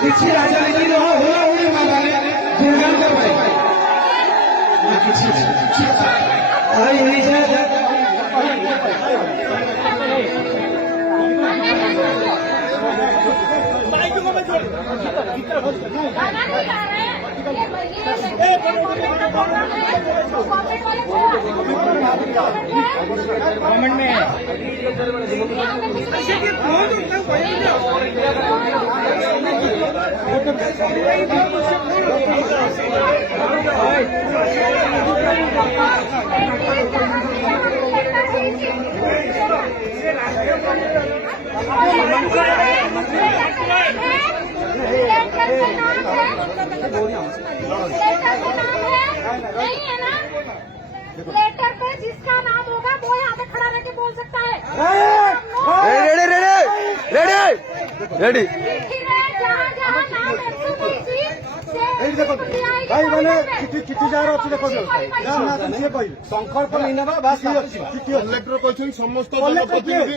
କିଛି ରାଜନୀତି ନ ହେଲା ଭଳି ମାନେ ଗୁଣଗାନ କରିପାରେ गवर्नमेंट में नहीं है ना, लेटर पे जिसका नाम होगा वो यहाँ पे खड़ा रह के बोल सकता है। रेडी जहाँ जहाँ नाम भाई मैंने चिठी जार अच्छी देखो सी कह संकल्प नहीं ना बास कलेक्टर कहते समस्त जनप्रतिनिधि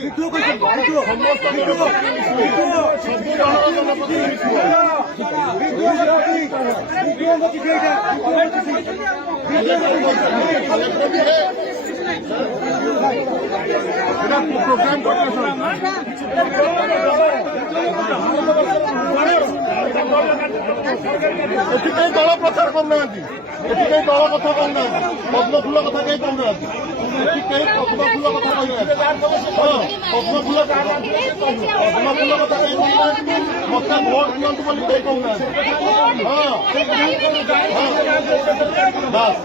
प्रोग्राम एथिकाई दल प्रचार करना एथिकाई दल कथा कहना पद्म फूल कथा कहीं कहना एथि कहीं पद्म फूल कथा कहना हाँ पद्म फूल कथा कहीं कहना मत भोट दिंतु बोली कहीं कहना हाँ बस